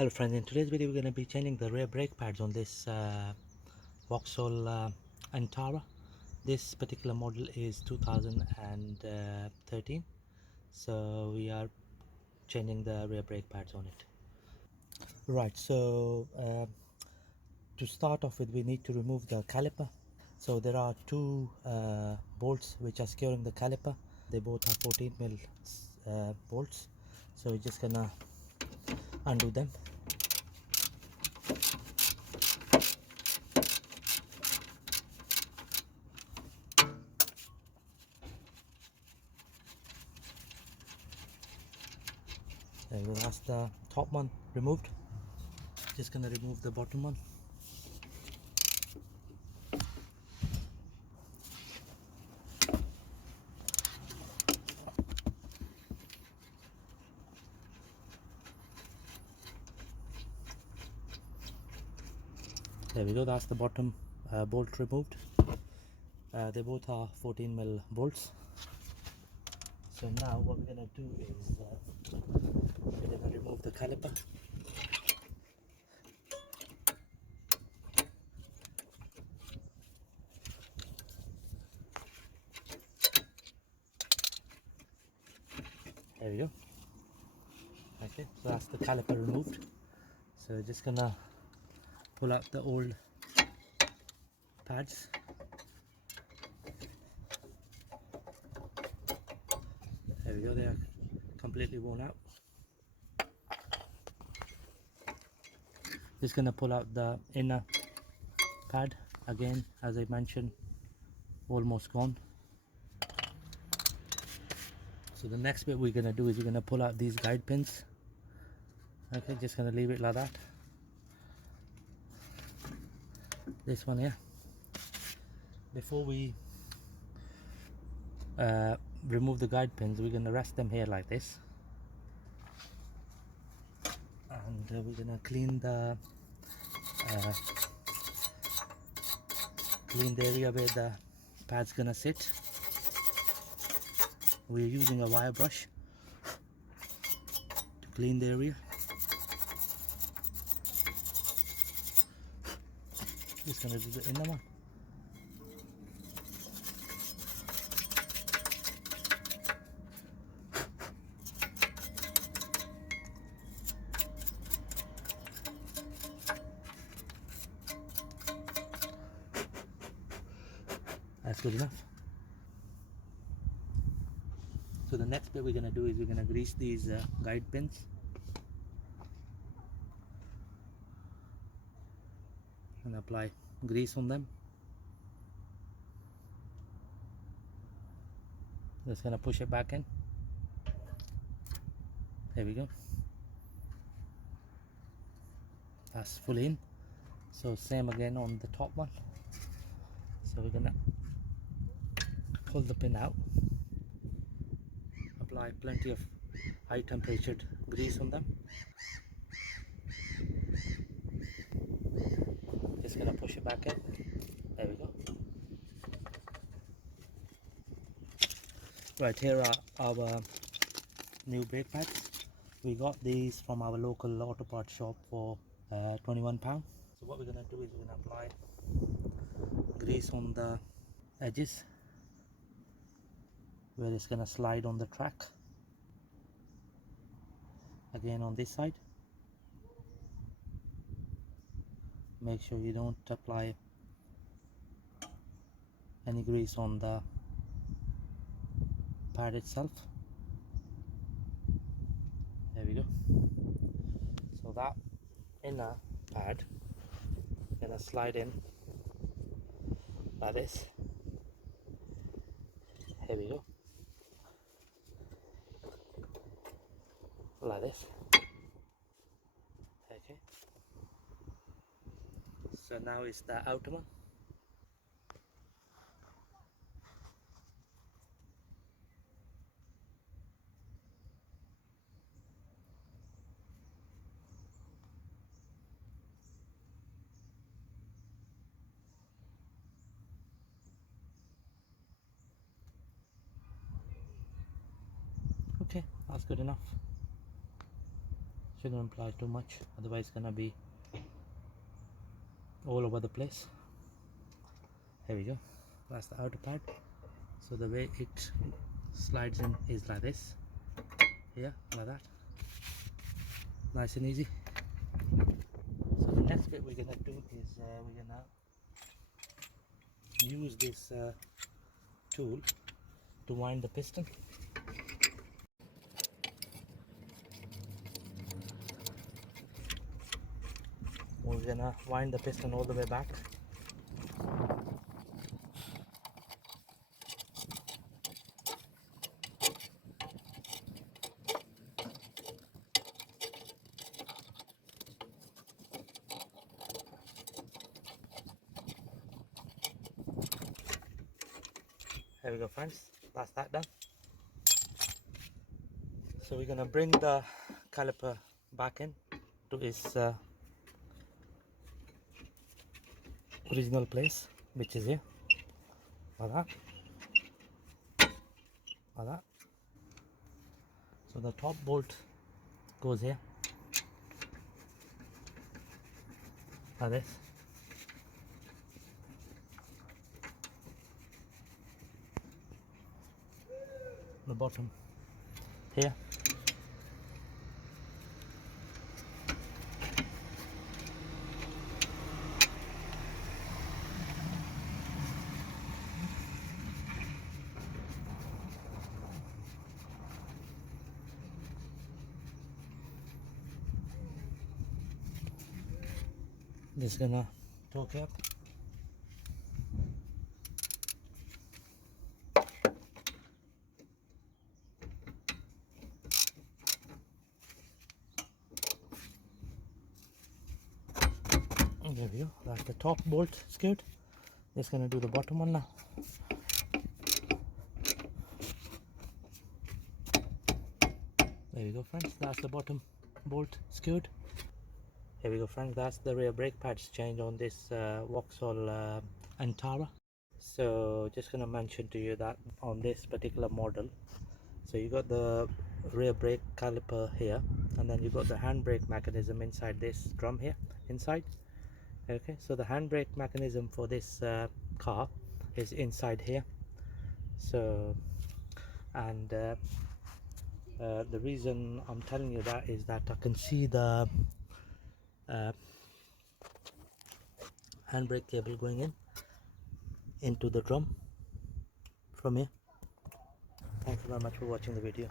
Hello friends, in today's video we're going to be changing the rear brake pads on this Vauxhall Antara. This particular model is 2013, so we are changing the rear brake pads on it. Right, so to start off with, we need to remove the caliper. So there are two bolts which are securing the caliper. They both are 14mm bolts, so we're just gonna undo them. There we go, that's the top one removed. Just gonna remove the bottom one. There we go, that's the bottom bolt removed. They both are 14mm bolts. So now what we're gonna do is we're gonna remove the caliper. There we go. Okay, so that's the caliper removed. So just gonna pull out the old pads. There we go, they are completely worn out. Just gonna pull out the inner pad again, as I mentioned, almost gone. So the next bit we're gonna do is we're gonna pull out these guide pins. Okay, just gonna leave it like that. This one here. Before we remove the guide pins, we're gonna rest them here like this, and we're gonna clean the area where the pad's gonna sit. We're using a wire brush to clean the area. Just gonna do the inner one. That's good enough. So the next bit we're gonna do is we're gonna grease these guide pins. And apply grease on them. Just gonna push it back in. There we go. That's fully in. So same again on the top one. So we're gonna pull the pin out, apply plenty of high temperatured grease on them. Just gonna push it back in. There we go. Right, here are our new brake pads. We got these from our local auto parts shop for £21. So what we're gonna do is we're gonna apply grease on the edges where it's gonna slide on the track. Again on this side. Make sure you don't apply any grease on the pad itself. There we go. So that inner pad gonna slide in like this. Here we go. Like this. Okay. So now it's the outer one. Okay, that's good enough. Shouldn't apply too much, otherwise it's gonna be all over the place. Here we go. That's the outer pad. So the way it slides in is like this. Here, like that. Nice and easy. So the next bit we're gonna do is we're gonna use this tool to wind the piston. We're gonna wind the piston all the way back. There we go, friends. That's that done. So we're gonna bring the caliper back in to its original place, which is here, like that, like that. So the top bolt goes here, like this. The bottom here. Just gonna torque it up. And there we go. That's the top bolt secured. Just gonna do the bottom one now. There we go, friends. That's the bottom bolt secured. Here we go, friends. That's the rear brake pads change on this Vauxhall Antara. So just gonna mention to you that on this particular model, so you got the rear brake caliper here, and then you got the handbrake mechanism inside this drum here inside. Okay, so the handbrake mechanism for this car is inside here. So, and the reason I'm telling you that is that I can see the handbrake cable going in into the drum from here. Thanks very much for watching the video.